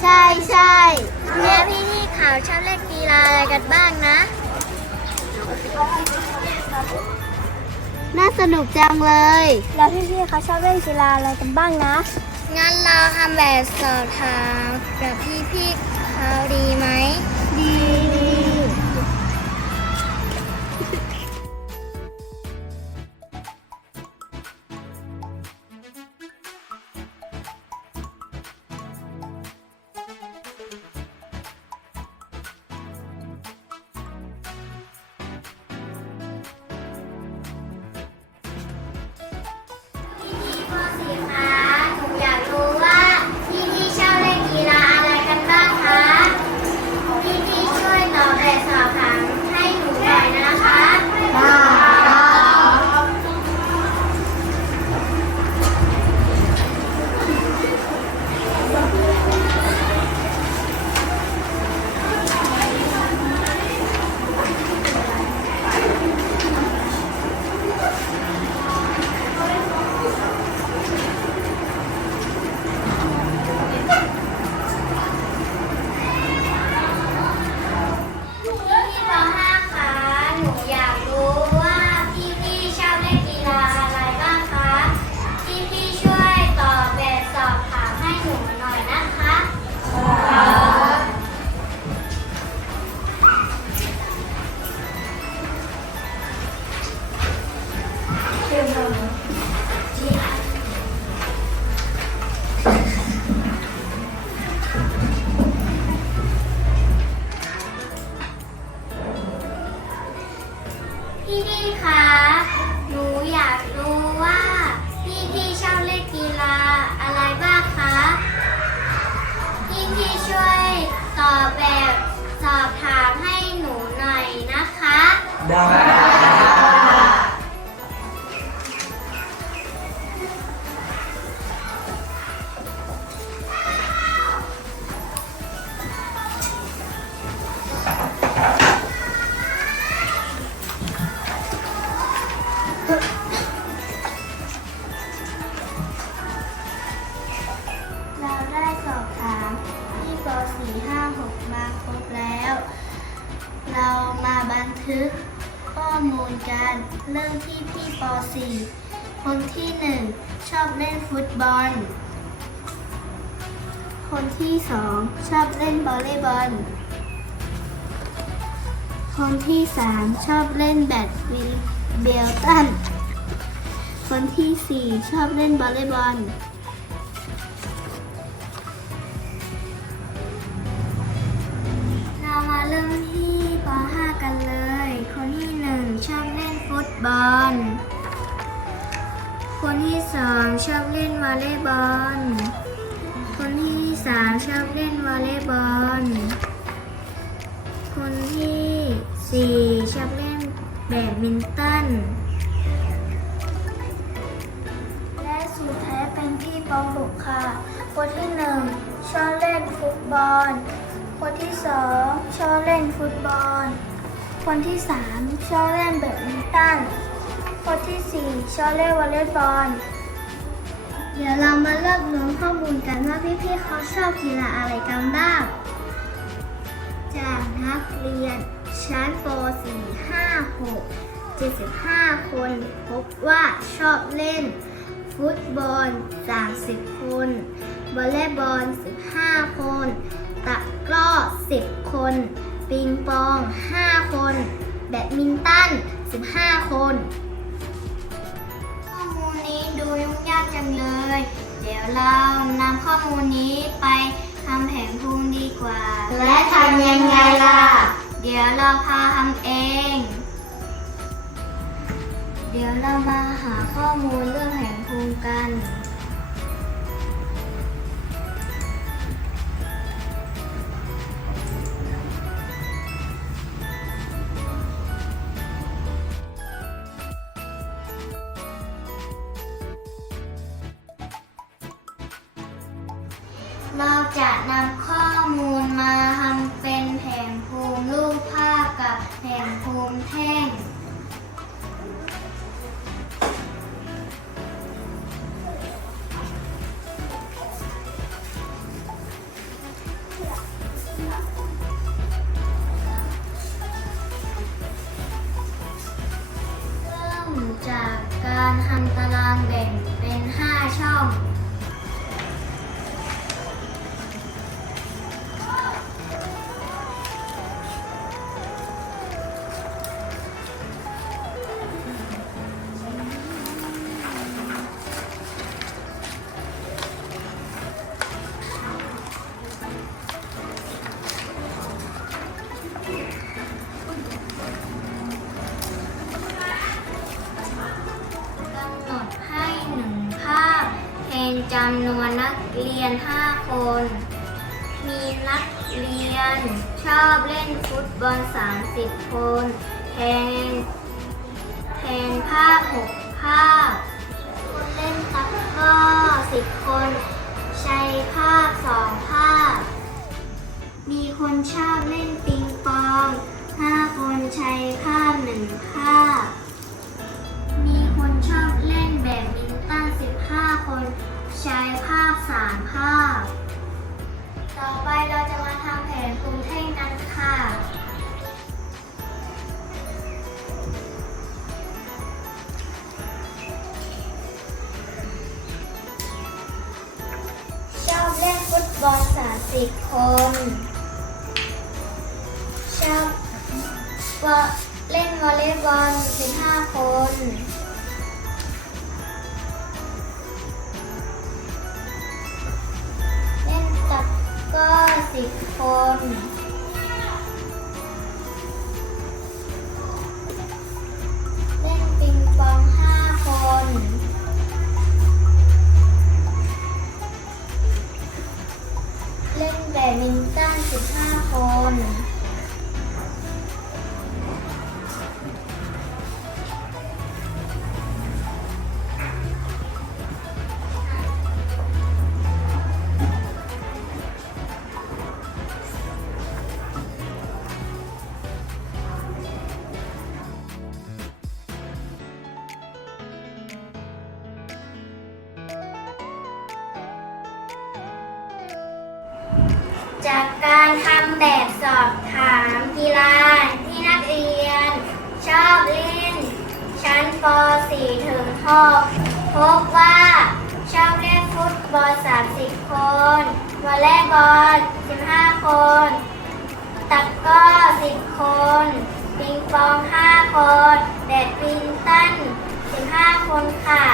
ใช่ใช่เนี่ยพี่ที่ข่าวชอบเล่นกีฬาอะไรกันบ้างนะ น่าสนุกจังเลย แล้วพี่ๆเขาชอบเล่นกีฬาอะไรกันบ้างนะ งั้นเราทำแบบสอบถามกับพี่พี่ๆเขาดีไหม ดีดี ที่ป .4 5 6มาครบแล้ว เรามาบันทึกข้อมูลกันเริ่มที่พี่ป .4 คนที่1ชอบเล่นฟุตบอล คนที่2ชอบเล่นวอลเลย์บอล คนที่3ชอบเล่นแบดมินเบลตัน คนที่4ชอบเล่นวอลเลย์บอล อลเลย์บอล คนที่สามชอบเล่นวอลเลย์บอล คนที่สี่ชอบเล่นแบดมินตัน และสุดท้ายเป็นพี่ป .6 ค่ะ คนที่หนึ่งชอบเล่นฟุตบอล คนที่สองชอบเล่นฟุตบอล คนที่สามชอบเล่นแบดมินตัน คนที่สี่ชอบเล่นวอลเลย์บอล เดี๋ยวเรามาเลือกรวมข้อมูลกันว่าพี่ๆเขาชอบกีฬาอะไรกันบ้าง จากนักเรียนชั้นป .4 5 6 75 คนพบว่าชอบเล่น ฟุตบอล 30 คนวอลเลย์บอล 15 คน ตะกร้อ 10 คน ปิงปอง 5 คน แบดมินตัน 15 คน ข้อมูลนี้ดูยุ่งยากจังเลย ดี๋ยวเรานำข้อมูลนี้ไปทำแผนภูมิดีกว่า และทำยังไงล่ะ เดี๋ยวเราพาทำเอง เดี๋ยวเรามาหาข้อมูลเรื่องแผนภูมิกัน เราจะนำข้อมูลมาทำเป็นแผนภูมิรูปภาพกับแผนภูมิแท่ง เริ่มจากการทำตารางแบ่งเป็น 5 ช่อง จำนวนนักเรียน 5 คน มีนักเรียนชอบเล่นฟุตบอล 30 คนแทนแทนภาพ 6 ภาพคนเล่นตะกร้อ 10 คน ใช้ภาพ 2 ภาพ มีคนชอบเล่นปิงปอง 5 คนใช้ภาพ 1 ภาพ มีคนชอบเล่นแบดมินตัน15 คน ใช้ภาพ3ภาพ ต่อไปเราจะมาทำแผนกรุงเทพกันค่ะ ชอบเล่นฟุตบอล30คน ชอบเล่นวอลเลย์บอล15คน ร้อ10คน เล่นปิงปอง5คน เล่นแบดมินตัน15คน จากการทำแบบสอบถามกีฬาที่นักเรียน ชอบเล่น ชั้นป .4 ถึง6พบว่า ชอบเล่นฟุตบอล 30 คนวอลเลย์บอล 15 คน ตักก้อ 10 คน ปิงปอง 5 คน แบดมินตัน 15 คนค่ะ